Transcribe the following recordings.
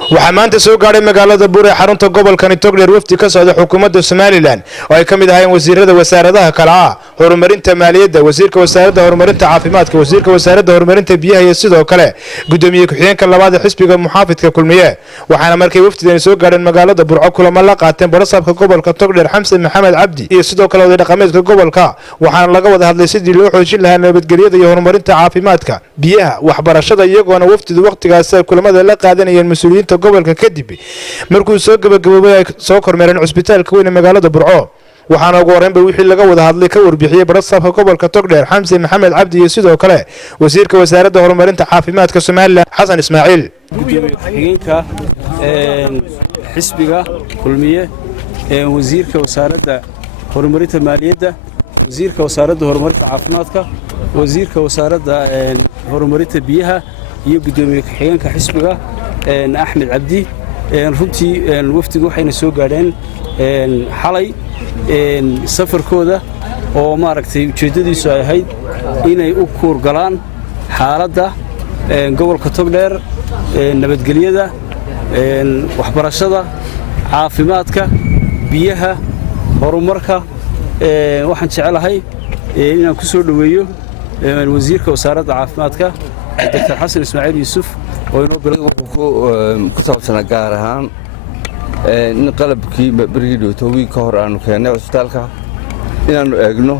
waxaa maanta soo gaadhay magaalada burco xarunta gobolka togdheer wefti ka socda xukuumadda Somaliland oo ay kamid ahaayeen wasiirada wasaaradaha kala ah horumarinta maaliyadda wasiirka wasaaradda horumarinta caafimaadka wasiirka wasaaradda horumarinta biyaha iyo sidoo kale gudoomiye ku-xigeenka labaad ee xisbiga muxaafidka kulmiye waxaana markay weftidan soo gaadheen magaalada burco kulamo la qaateen barasabka gobolka togdheer xamse maxamed cabdi iyo sidoo kale oday dhaqameedka gobolka waxaana laga wada hadlay sidii loo xoojin lahaa nabadgelyada iyo horumarinta caafimaadka biyaha waxbarashada iyagoona weftidu waqtigaas kulamada la qaadanayeen mas'uuliyiinta gobolka kadib markuu soo gabagaboobay ay soo kormeereen cusbitaalka weyn ee magaalada burco waxaana ugu horeynba wixii laga wada hadlay ka warbixiyay barasabka gobolka togdheer xamse maxamed cabdi iyo sidoo kale wasiirka wasaaradda horumarinta caafimaadka Somaliland xasan ismaaciil gudoomiye ku-xigeenka xisbiga kulmiye wasiirka wasaaradda horumarinta maaliyadda wasiirka wasaaradda horumarinta caafimaadka wasiirka wasaaradda horumarinta biyaha iyo gudoomiye ku-xigeenka xisbiga axmed cabdi runtii waftigu waxayna soo gaadheen xalay safarkooda oo maaragtay ujeeddadiisu ay ahayd inay u kuurgalaan xaaladda gobolka togdheer nabadgelyada waxbarashada caafimaadka biyaha horumarka waxaan jecelahay inaan ku soo dhoweeyo wasiirka wasaaradda caafimaadka dr xasan ismaaciil yuusuf oo inoo ku saabsanaa gaar ahaan in qalabkii berigii dhowtooyin ka hor aanu keennay cusbitaalka inaannu eegno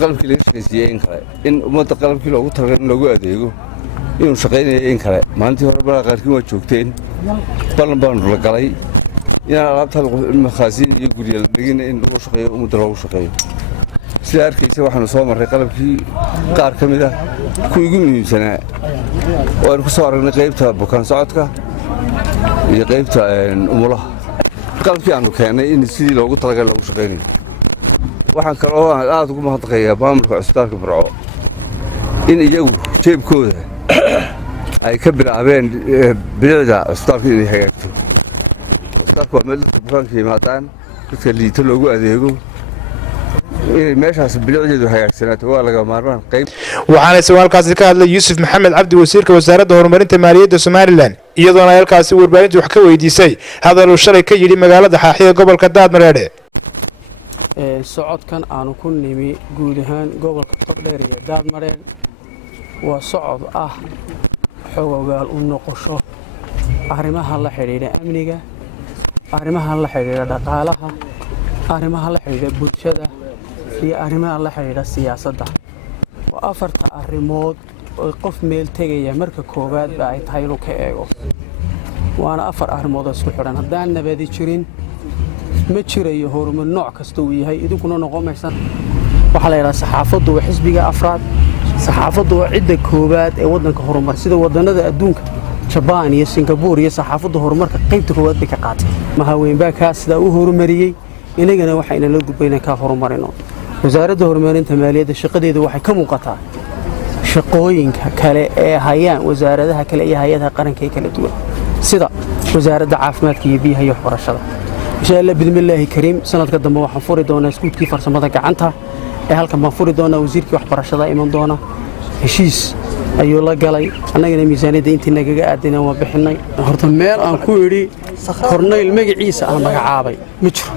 qalabkii laga shaqaysiiyey in kale in ummadda qalabkii loogu talagalay in loogu adeego inuu shaqaynayo in kale maalintii hore balaa qaarkiin waa joogteen ballan baanu la galay inaan alaabta makhaasiin iyo gurya la dhigina in lagu shaqeeyo ummadda loogu shaqeeyo sidaa arkaysa waxaanu soo marray qalabkii qaar ka mid ah kuwii ugu muhiimsanaa oo aynu ku soo aragnay qaybta bukaan socodka iyo qaybta umulaha qalabkii aanu keennay in sidii loogu talagalay loogu shaqaynayo waxaan kaloo aad ugu mahadnaqayaa maamulka cusbitaalka burco in iyagu jeebkooda ay ka bilaabeen bilicda cusbitaalka inay hagaagto cusbitaalka waa meel dadka bukaanka yimaadaan dadka liito loogu adeego inay meeshaas bilicdeedu hagaagsanaato waa laga maarmaan qayb waxaana sawaalkaasi ka hadlay Yuusuf Maxamed Cabdi wasiirka wasaaradda horumarinta maaliyadda Somaliland iyadoona halkaasi warbaahintu wax ka weydiisay hadal uu shalay ka yiri magaalada xaaxiga gobolka Daadmareedhe socodkan aanu ku nimi guud ahaan gobolka togdheer iyo Daadmareedhe waa socod ah xogogaal u noqosho arrimaha la xiriira amniga arrimaha la xiriira dhaqaalaha arrimaha la xiriira bulshada iyo arrimaha la xiriira siyaasadda waa afarta arrimood oo qof meel tegaya marka koowaad ba ay tahay inuu ka eego waana afar arrimood oo isku xidhan haddaan nabadi jirin ma jirayo horumar nooc kasta uu yahay idinkuna noqomaysan waxaa la yidhaha saxaafaddu waa xisbiga afraad saxaafaddu waa cidda koowaad ee waddanka horumar sida waddannada adduunka jabaan iyo singabuur iyo saxaafadda horumarka qaybta koowaad bay ka qaatay mahaweynbaa kaa sidaa u horumariyey inagana waxayna la gudbaynaa kaa horumarino wasaaradda horumarinta maaliyadda shaqadeedu waxay ka muuqataa shaqooyinka kale ee hayaan wasaaradaha kale iyo hay-adaha qaranka ee kala duwan sida wasaaradda caafimaadka iyo biyaha iyo waxbarashada insha allah bidmillaahi kariim sanadka dambe waxaan furi doonaa iskuulkii farsamada gacanta ee halkan baan furi doonaa wasiirkii waxbarashada iman doona heshiis ayuu la galay annagana miisaaniyadda intii nagaga aadayna waa bixinay horta meel aan ku idhi kornayl magaciisa aan magacaabay ma jiro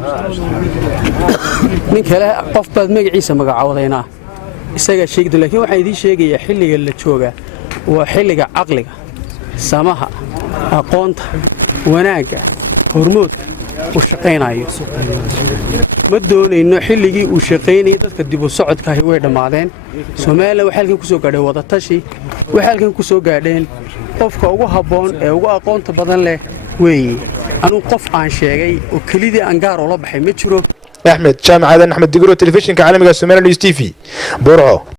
nin kale qof baad magaciisa magacawdaynaa isagaa sheegdo laakiin waxaan idiin sheegayaa xilliga la joogaa waa xilliga caqliga samaha aqoonta wanaagga hormoodka uu shaqaynayo ma doonayno xilligii uu shaqaynayay dadka dib u socodkaahi way dhammaadeen Soomaaliya waxay halkan ku soo gaadhay wadatashi waxay halkan ku soo gaadheen qofka ugu habboon ee ugu aqoonta badan leh weeye anuu qof aan sheegay oo kelidii aan gaar ula baxay ma jiro Axmed Jaamacadan Axmed Digro telefishinka caalamiga Somaliland TV Burco